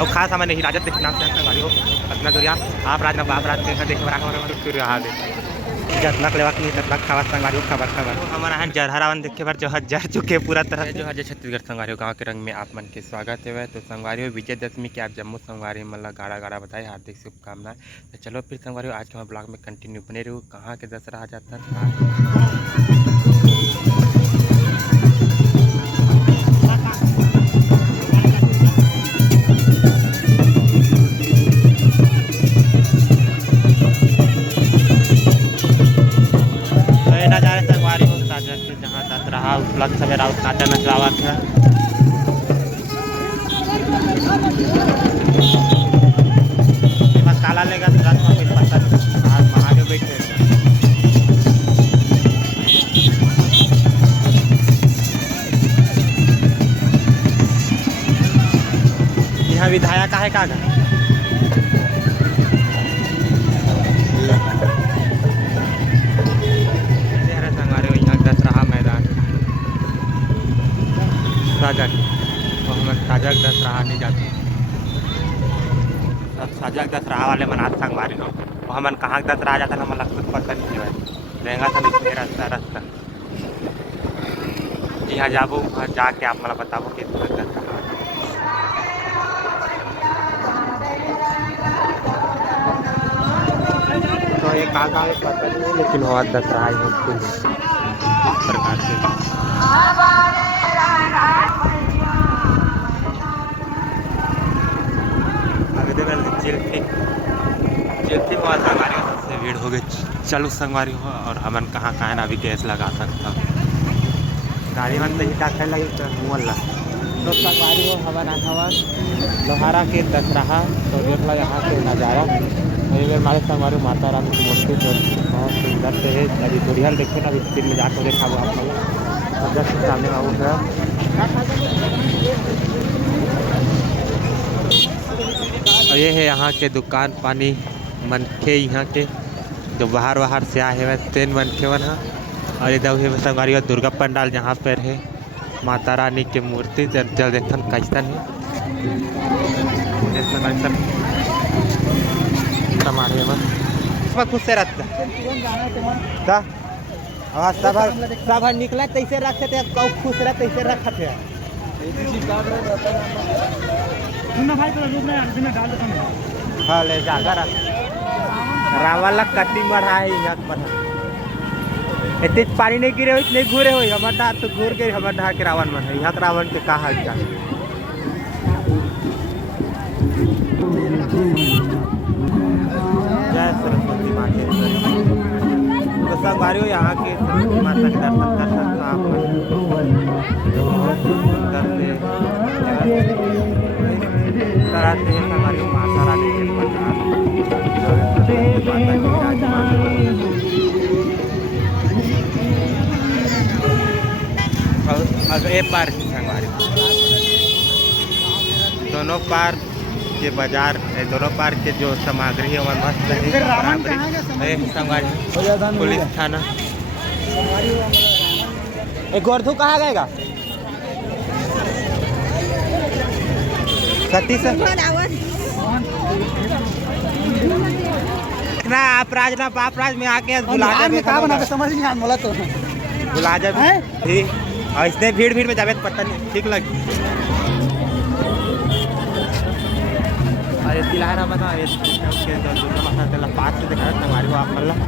और खास हमारे हिराजत देखना संगवारी हो अपना दुरिया आप राज ना बाप राज देखे बरा जतलक लेवा की ततलक खावा संगवारी खबर हमारा यहाँ जरहरावन देखे बार जो जर चुके पूरा तरह जो है छत्तीसगढ़ संगवारी गाँव के रंग में आप मन के स्वागत है। तो संगवारी विजयदशमी के आप जम्मू संगवारी मतलब गाड़ा गाड़ा बताए हार्दिक शुभकामनाएं। तो चलो फिर संगवारी आज के हमारे ब्लॉग में कंटिन्यू बने रहो। कहाँ के दशहरा आ जाता है उपलब्ध सवेरा काटा नचलावा था बस काला लेगा तो रात में पता आज महादेव बैठे यहाँ विधायक है का साजक मोहम्मद साजक दशहरा नहीं जाते सब साजक दशहरा वाले मनाते संगवारी लोग मोहम्मद कहाँ दशहरा आ जाता है मतलब कुछ पता नहीं है रहेगा तो नहीं रास्ता रास्ता यहाँ जाबो वहाँ जाके आप मतलब बताबो कि तो ये कहाँ पता नहीं लेकिन वहाँ दशहरा इस प्रकार से चिल्फी में संगवारी सबसे भीड़ हो गई। चलो संगवारी हो और हमन कहाँ कहाँ ना अभी गैस लगा सकता गाड़ी मन तो हिटा खेल लगी तो तो संगवारी हो हवन हवन लोहारा के दशहरा तो देख लो यहाँ के नज़ारा हमारे संगवारी माता रानी की मूर्ति तो बहुत सुंदर से है। अभी दुरियल देखे ना अभी फिर में जाकर देखा वो आप लोग जस्ट सामने बाबू है और ये है यहाँ के दुकान पानी मनखे यहाँ के जो बाहर से आए हैं तेन मनखे मन और इधर संगवारी दुर्गा पंडाल जहाँ पर है माता रानी की मूर्ति जल देखन कैसन है खुद से रखता सब निकला तैसे रखे थे खुश रह तैसे रखते हाँ ले जाकर रावला कट्टी मरा है यहाँ पर इतने पानी नहीं गिरे नहीं घूरे हो हमारा तो घूर के हमारा के रावण मन है यहाँ रावण के कहा हाल चाल जय सरस्वती माता तो संगवारी हो यहाँ के सरस्वती माता के दर्शन कर सकते आप सुंदर से कराते हैं हमारी माता रानी के अगर एक पार संगवारी दोनों पार के बाजार दोनों पार के जो सामग्री है वह मस्त है संगवारी पुलिस थाना एक गोरधू कहाँ गएगा सतीश ना आप राज ना बाप राज में आके बुला में कहा बना समझ नहीं आने वाला तो बुला जा भी और इसने भीड़ में जावे तो पता नहीं ठीक लगी अरे तिलहरा बता ये दुर्गा माता तेला पास से दिखा हमारी आप मतलब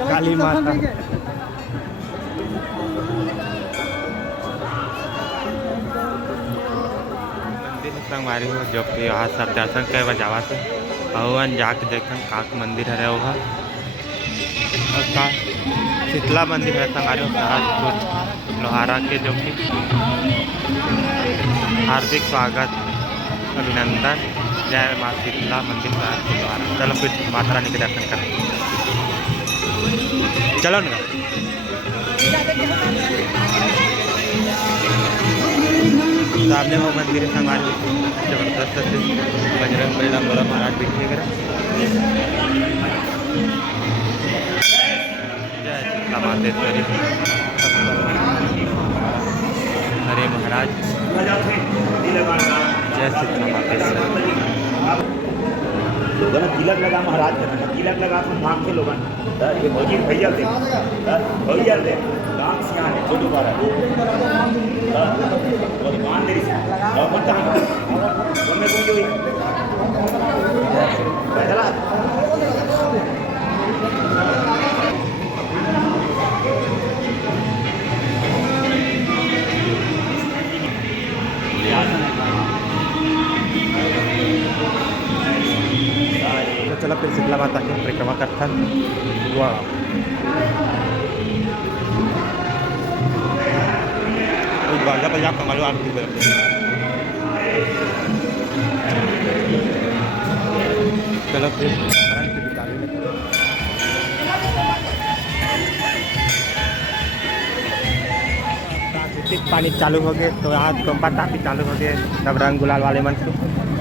काली माता मंदिर संगवारी हो जो कि यहाँ सब दर्शन करे बजावा से भगवान जाके देखन काक मंदिर है वह और का शीतला मंदिर है संगवारी हो लोहारा के जो कि हार्दिक स्वागत अभिनंदन जय माँ शीतला मंदिर लोहारा। चलो फिर माता रानी के दर्शन करें चलो ना सामने वो मंदिर है हमारे जबरदस्त बजरंग बली महाराज बैठे मातेश्वरी हरे महाराज जय शीतला मातेश्वरी। लोगन तिलक लगा महाराज तिलक लगा तुम भाग के लोगन ये भौजी भैया दे भैया दे गांव से आने छोटू बारा और मान दे और मत कहां में कौन जो चला चला फिर शीतला माता की परिक्रमा करता वाह बाजा बजा कमालो आरती करते चलो फिर पानी चालू हो गए तो आज पंपा टापी चालू हो गए तब रंग गुलाल वाले मन से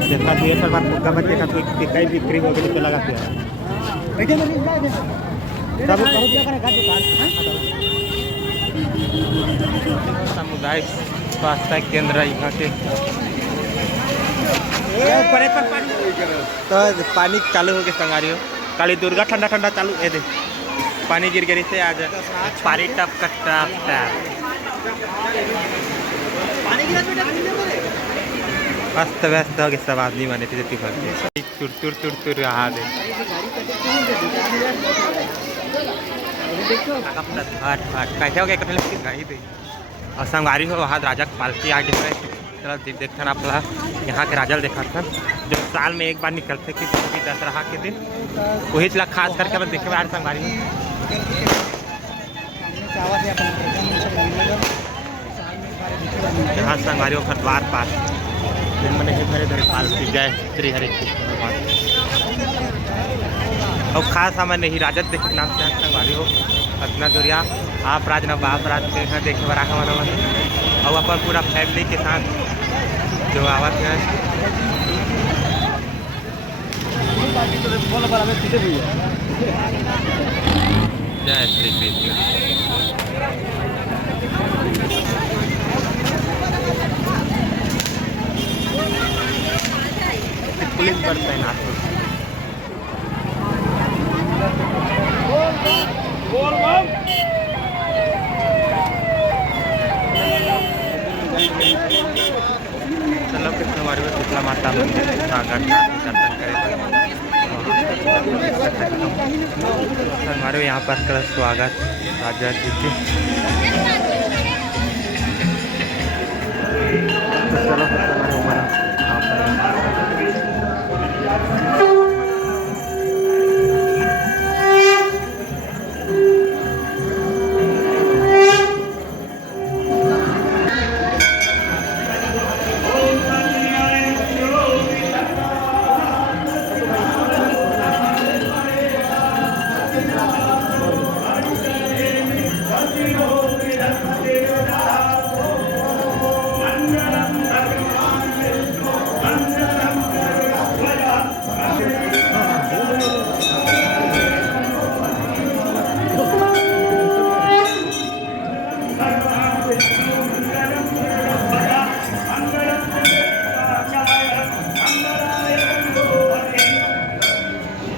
देखा तो ये सब बात फुग्गा बच्चे का कई बिक्री हो गई तो लगाते हैं सामुदायिक स्वास्थ्य केंद्र यहाँ के तो पानी चालू हो गए संगारियों काली दुर्गा ठंडा ठंडा चालू है दे पानी गिर गिरी से आज पानी टप कट्टा अस्त व्यस्त हो गए सब आदमी माने थे भर तुर तुर तुर तुर रहा दे फाट फाट कैसे हो गए गाड़ी दे और संगवारी हो वहाँ राजा पालकी आगे है चलो देखते आप यहाँ के राजल देखा था जो साल में एक बार निकलते कि दशहरा के दिन वही चला खास करके मैं देखे बाहर संगवारी यहाँ संगवारी हो द्वार पास मैंने धरे धरे पालकी जय श्री हरे कृष्ण भगवान और खास हमारे ही राजद देखे नाम से संगवारी हो अपना दुरिया आप राज न बाप राज के यहाँ देखे बड़ा हमारा और अपन पूरा फैमिली के साथ जो आवत है जय श्री कृष्ण पुलिस पर तैनात हो चलो फिर हमारे शीतला माता मंदिर दर्शन करें हमारे यहाँ पर कर स्वागत राजा जी के चलो हमारे उम्र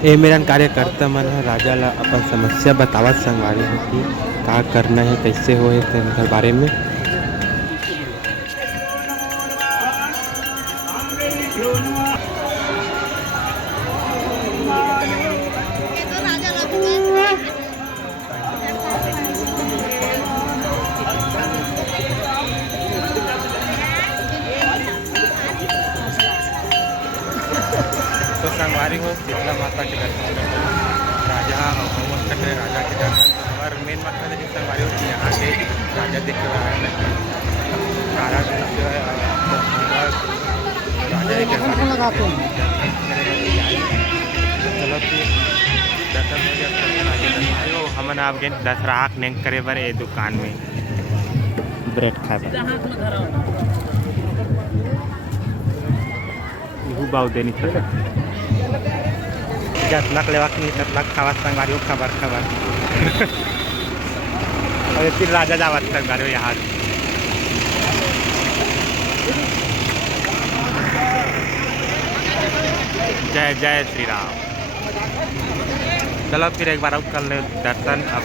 ये मेरा कार्यकर्ता मन है राजा ला अपन समस्या बतावत संगवारी हो कि का करना है कैसे हो घर बारे में तो संगवारी हो शीतला माता के दर्शन करते राजा और कटे राजा के दर्शन और मेन मतलब है कि संगवारी हो यहाँ के राजा देखे राजा लगाते हैं चलो दर्शन हो गया हमन आप गए दशहरा नहीं करे बर ये दुकान में ब्रेड खाए बाव देनी था जतलक लेवा ततलक खावा संगवारी खबर और फिर राजा जावत संगवारी हो यहाँ जय जय श्री राम। चलो फिर एक बार अब कर ले दर्शन। अब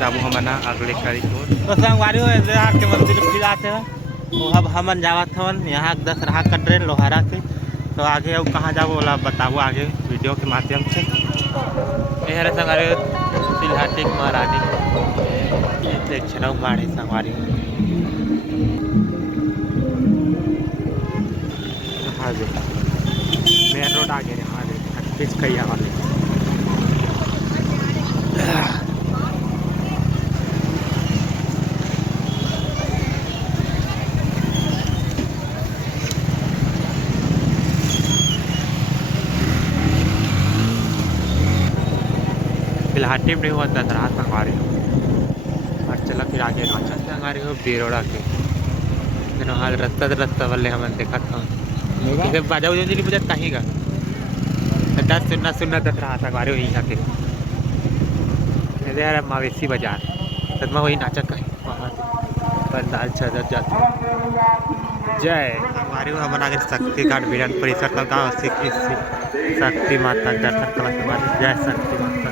जाबू हम ना अगले कड़ी को तो संगवारी हो के मंदिर फिर आते हैं। तो अब हमन जावत हवन यहाँ दशहरा का ट्रेन लोहारा के। तो आगे अब कहाँ जाबो बोला बताबो आगे वीडियो के माध्यम से। यह संगवारी सिलहाटी महारानी देख माड़े संगवारी मेन रोड आगे पिचकैया वाले फिलहाटी में हुआ दशहरा संगवारी हो। और चला फिर आगे राजा संगवारी हो बेरोड़ा के फिर वहाँ रास्ता वाले हमने देखा था बाजा उजा नहीं बजा कहीं का दस सुनना दशहरा संगवारी हो यहाँ के यार मवेशी बाजार सदमा वही नाचा कहीं वहाँ पंडाल छदर जाते जय संगवारी हो हमारा आगे शक्ति घाट विधान परिषद का गाँव शक्ति माता दर्शन कला संगवारी जय शक्ति माता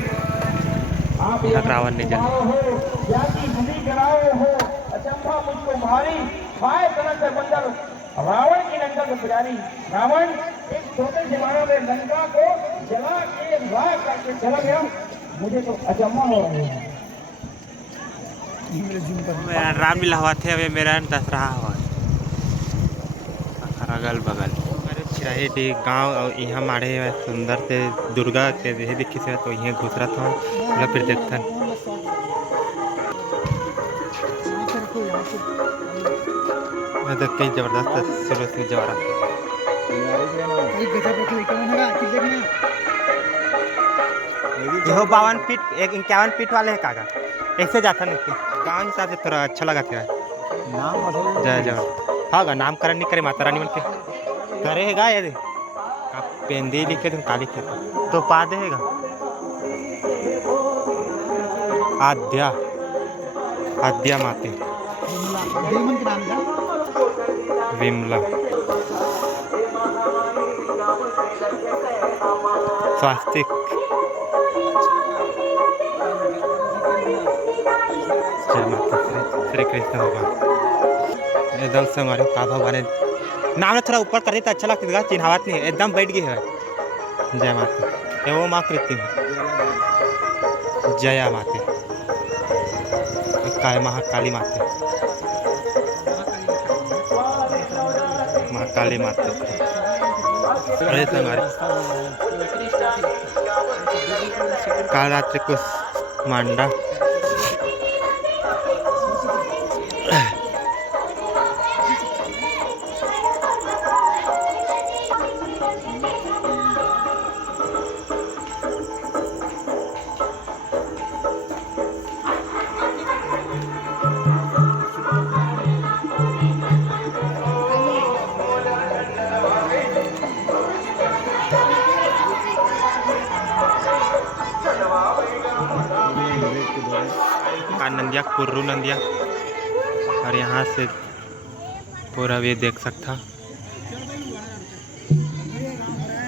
रावण ने जल रावण की लंका को पुजारी रावण एक छोटे से मानव में लंका को जला के राख करके चला गया। मुझे तो अचंभा हो रहा है। रामलीला हुआ थे अभी मेरा दशहरा हुआ अगल बगल चिराही गांव और यहाँ मारे सुंदर से दुर्गा के दिखी से तो यहाँ घुस रहा था मतलब फिर देखता देख के जबरदस्त शुरू से जवारा यह 52 फीट 51 फीट वाले है काका ऐसे जाता नहीं गाँव हिसाब से थोड़ा अच्छा लगा था जय जय हाँ नामकरण नहीं करे माता रानी मन के करेगा यदि पेंदी लिखे तुम काली लिखे तो पा देगा आद्या आद्या माते विमला स्वास्तिक श्री कृष्ण भगवान एकदम से हमारे का भगवान नाम थोड़ा ऊपर कर तो अच्छा लगता है चिन्हावत नहीं एकदम बैठ गई है। जय माता एवं माँ कृति जया माते काय महाकाली माते महाकाली माते अरे संगारी काल रात्रि कुछ मांडा नंदिया कुर्रू नंदिया और यहाँ से पूरा ये देख सकता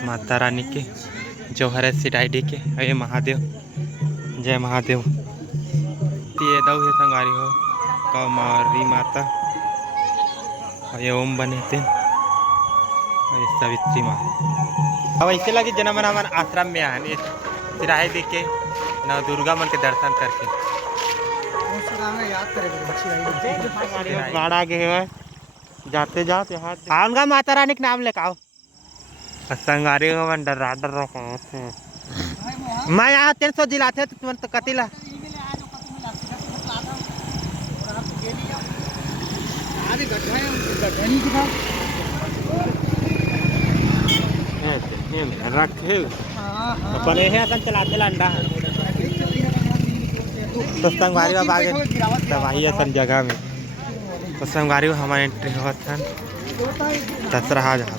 माता रानी के जौहर सिटाइडी के ये महादेव जय महादेव ये दऊ है संगारी हो कौमारी माता और ये ओम बने थे और सावित्री माँ अब ऐसे लगे जन्म हमारे आश्रम में आने सिराहे देख के नव दुर्गा मन के दर्शन करके आगे है जाते जाते आऊंगा माता रानी के नाम लेकर आओ संगारी हो मन डर मैं यहाँ 300 जिलाते तो तुम तो कतिला रखे अपन ये चलाते अंडा तो संगवारी बाबा आगे दवाई है जगह में तो संगवारी हमारे एंट्री हुआ था दशहरा जहाँ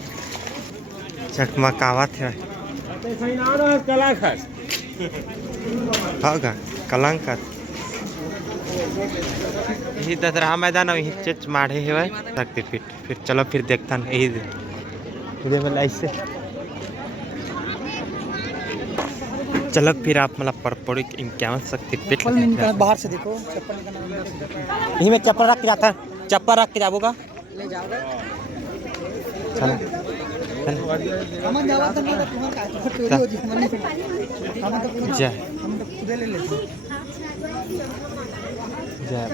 चकमकावत है होगा कलंकत यही दशहरा मैदान यही चेच माढ़े है शक्तिपीठ। फिर चलो फिर देखता यही वाला ऐसे चलो फिर आप मतलब परपोड़ी क्या शक्तिपीठ बाहर से देखो चप्पल यही में चप्पल रख के जाता चप्पल रख के जाओगा चलो जय जय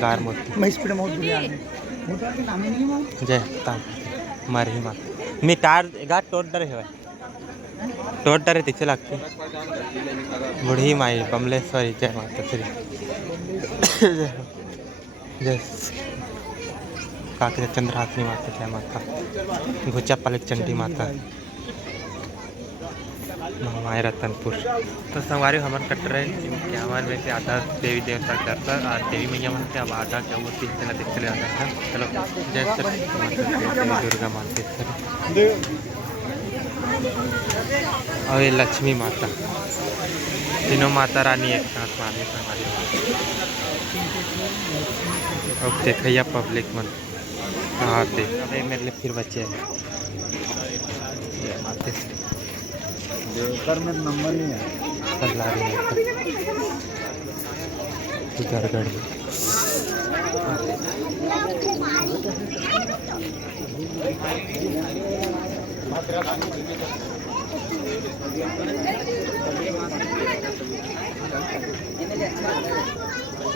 गार मोती मैं स्पीड बहुत बुरी आदमी मोटा के नाम ही नहीं मालूम जय ता मरही मात मी टार गा टोट डरे है टोट डरे तिथे लागते बुढ़ी माई बमलेश्वरी जय माता श्री जय काकरे चंद्रहासिनी माता जय माता घुचा पालक चंडी माता हमारे रतनपुर तो संगवारी हमारे कट रहे कि हमारे में से आधा देवी देवता करता और देवी मैया मानते अब आधा क्या वो 3 दिन देख चले जाता था। चलो जय सर दुर्गा मानते और ये लक्ष्मी माता तीनों माता रानी एक साथ माने संगवारी अब देखिए पब्लिक मन हाँ देख मेरे लिए फिर बचे हैं माते देवकर में नंबर नहीं है सल्ला रही है गड़गड़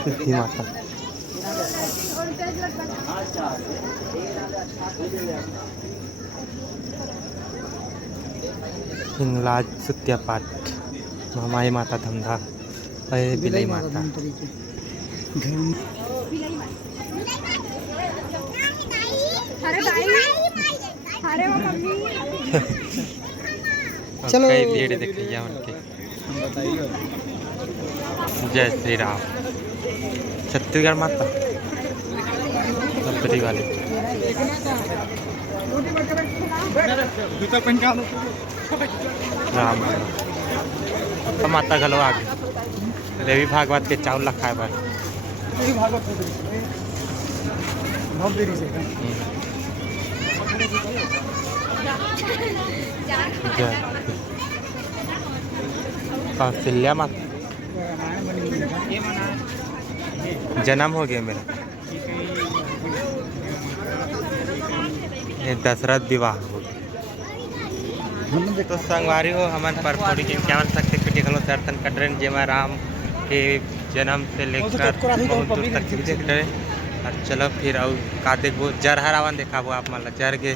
सिद्धि माता हिंगलाज सुत्या पाठ महामाई माता धमधा अरे बिलाई माता चलो कई भीड़ दिखिए उनके जय श्री राम छत्तीसगढ़ माता बड़ी वाली राम माता गलो आगे देवी भागवत के चावल रखा है भाई बहुत देरी से जय कौशल्या माता जन्म हो गया मेरा ये दशरथ विवाह हो गया तो संगवारी हो हमारे परपोड़ी के क्या सकते खलो दर्शन कर रहे जेमा राम के जन्म से लेकर बहुत दूर तक देख रहे और चलो फिर और का देखो जरहा रावण देखा वो आप मतलब जर के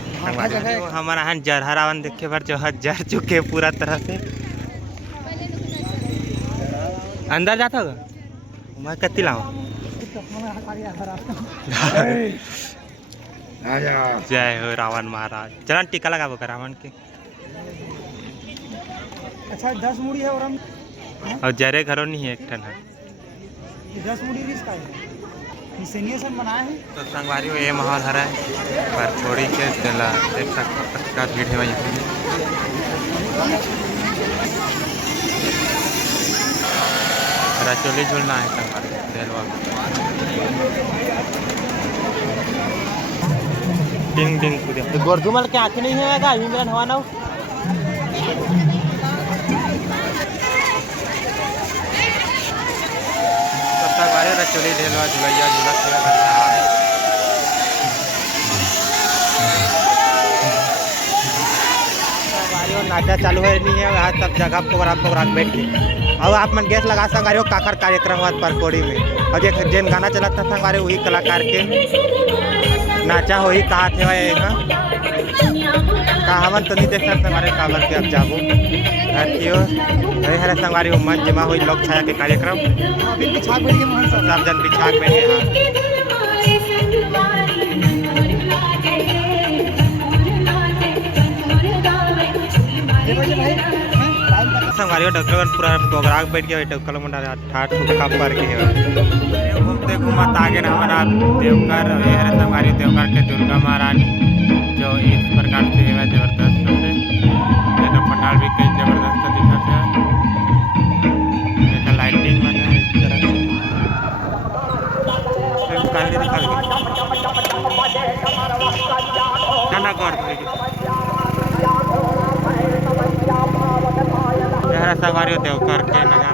हमारा यहाँ जरहा रावण देखे बार जो जर चुके पूरा तरह से अंदर जाता होगा मैं कत्ती लाऊं जय हो रावण महाराज चलन टीका लगाबो का रावण के अच्छा 10 मुड़ी है और हम और जरे घरों नहीं है एक ठन है 10 मुड़ी किसका है सीनियर बनाए हैं तो संगवारी हो ये माहौल हरा है पर छोड़ी के चला देख सकते का भीड़ है वहीं रचोली झूलना है संगवारी रेलवा डिंग डिंग कूदे गोरधुमल के आँखें नहीं है का हिमरन हवा ना संगवारी रचोली रेलवा झुलैया झूला खेला नाचा चालू है नहीं है वहाँ सब जगह प्रोग्राम बैठ के अब आप मन गैस लगा संगारे हो काकर कार्यक्रम हुआ परकोड़ी में और एक जैन गाना चला था संगारे वही कलाकार के नाचा हो ही कहा थे कहा मन तो नहीं देख सकते हमारे काबर के अब जाबो हरे संगवारी हो मन जमा हुई लोक छाया के कार्यक्रम सब जन बिछाक बैठे संगवारी डॉक्टर पूरा प्रोग्राम बैठ गया डॉक्टर मुंडा ठाठ ठुका पर के घूमते घूमत आगे ना हमारा देवकर ये है संगवारी देवकर के दुर्गा महारानी जो इस प्रकार से है जबरदस्त से एक पंडाल भी कई जबरदस्त दिखत है एक लाइटिंग में इस तरह से काहे दिखा ना कर संगवारी देवकर के नजारा